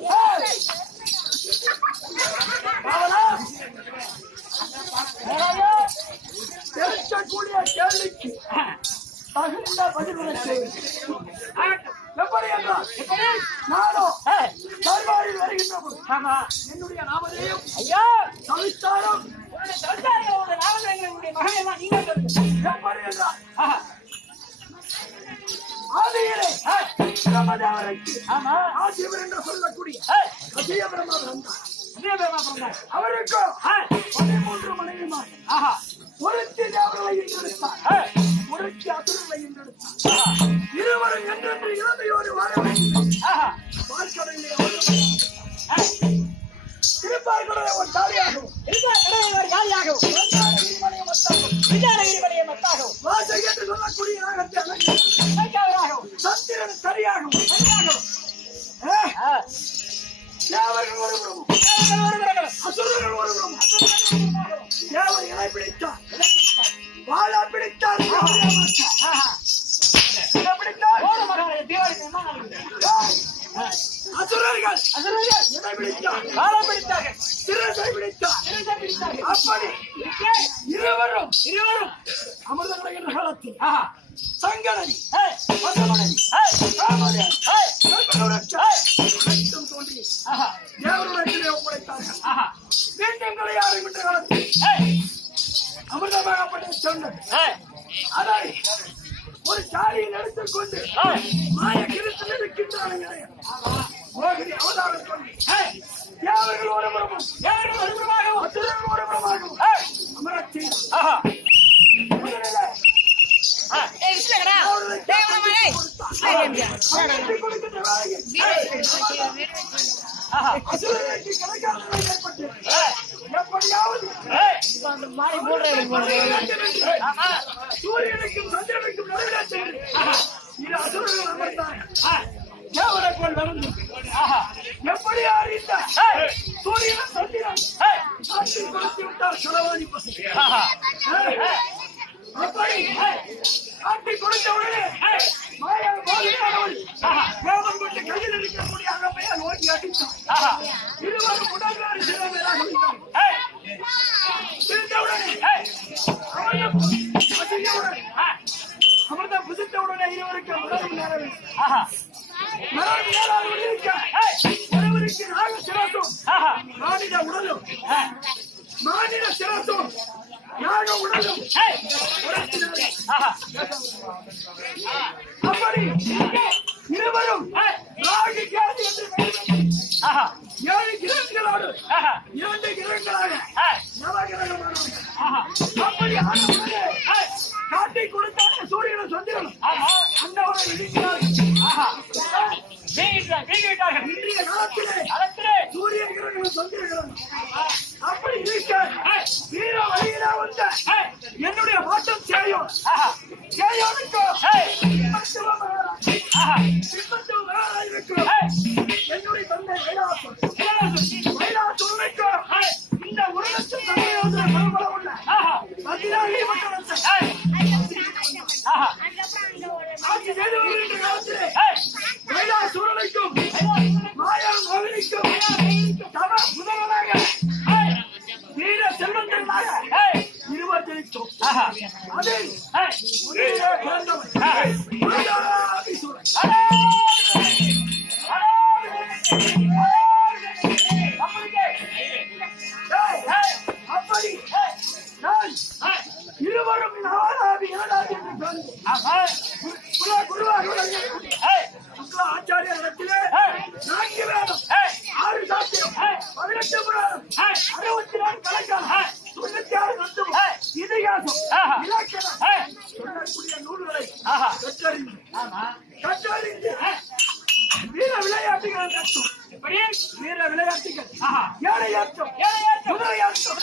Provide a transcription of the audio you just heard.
Hey! ஆமா. என்னுடைய நாமதேயம் ஐயா சவிஸ்தாரம் உன்னுடைய சந்தாரிகளோட நாமதேயங்களுடைய மகன் எல்லாம் நீங்க சொல்லுங்க. எப்படி என்றால் ஆஹா. ஆதியிலே பிரம்மதேவருக்கு ஆமா. ஆதிவர் என்று சொல்லக்கூடிய அஜய பிரம்மா வந்தார். அதே பேர் தான் சொன்னார். அவருக்கு 13 மனைவிமார். ஆஹா. ஒருத்தி தேவர்களை என்றெடுத்தார், ஒருத்தி அசுரர்களை என்றெடுத்தார். இருவரும் என்றென்று இளமையோடு வாழ வேண்டும். ஆஹா. பார்க்கடலிலே திருப்பார்கடலை ஒரு தாலியாகவும் யாரியாகவும் விஞ்ஞானகிரிமலையை மத்தாகவும் விஞ்ஞானகிரிமலையை மத்தாகவும் வாசை என்று சொல்லக்கூடிய நாகத்தை இலக்காவராகவும் சந்திரன் சரியாகவும் தேவர்கள் ஒருபுறமும் அசுரர்கள் ஒருபுறமும் தேவர் இலை பிடித்தார், வாழா பிடித்தார், அசுரர்கள் இலை பிடித்தார், சிறசை பிடித்தார். அப்படி இருவரும் அமிர்தங்களை என்ற காலத்தில் சங்கடனி பசமனி அனைத்தும் தோன்றி தேவருடைய ஒப்படைத்தார்கள். மீண்டும் கிடையாது என்ற காலத்தில் அமிர்தமாகப்பட்ட சொன்னது அதை ஒரு சாரியில் எடுத்துக்கொண்டு மாய கிருத்தில் இருக்கின்றார்கள். மோகினி அவதாரம் கொண்டு தேவர்கள் ஒருபுறமும் அசுரர்கள் ஒருபுறமாகவும் அமரச்சி அசுரர்களுக்கு கிடைக்காத ஏற்பட்டு எப்படியாவது சூரியனுக்கும் சந்திரனுக்கும் நடுவே சென்று இரு அசுரர்கள் அமர்ந்தார்கள். தேவனை போல் நடந்து எப்படி அறிந்த சூரியன் சந்திரன் காற்றில் கொடுத்து விட்டார் சலவாணி பசு. அப்படி காட்டி கொடுத்த உடனே மாயானவள் வேகம் கொண்டு கையில் இருக்கக்கூடிய அகப்பையை நோக்கி அடித்தார். இருவரும் உடன்காரி சில பேராக அமிர்தம் புசித்தவுடனே இருவருக்கு உடல் நேரவில்லை. ஒருவருக்கு நாக சிரசும் மாநில உடலும் மாநில சிரசும் யாக உடலும் அப்படி இருவரும் ராகு கேது என்று 7 கிரகங்களோடு 2 கிரகங்களாக நவகிரகமானவர்கள். அப்படி ஆனவர்களே காட்டி கொடுத்தாங்க சூரியனும் சந்திரனும் அந்தவரை இடிக்கிறார்கள். இன்றைய காலத்திலே சூரிய கிரகங்களும் சந்திரர்களும் அப்படி இருக்க வீர வழியில வந்த என்னுடைய மாற்றம் செய்யும் என்னுடைய தந்தை கைலாசூருக்கு இந்த 1 லட்சம் பரம்பரை உள்ள 14 மக்கள் ஆட்சி செய்து வருகின்ற காலத்திலே கைலாசூரனுக்கும் மாயா மோகினிக்கும் தவ முதல்வராக வீர செல்வந்தர்களாக 20 லட்சம் அதில் பிறந்தவர் அப்படி இருவரும் நவராதி ஏழாதி என்று ஆச்சாரிய இடத்திலே 4 வேதம் 6 சாத்தியம் 18 புராணம் 64 கணக்கான 96 தத்துவம் இதிகாசம் இலக்கணம் சொல்லக்கூடிய நூல்களை கற்றறிந்து வீர விளையாட்டுகள் கற்றும் வீர விளையாட்டுகள் ஏழையாட்டம் குதிரையாட்டம்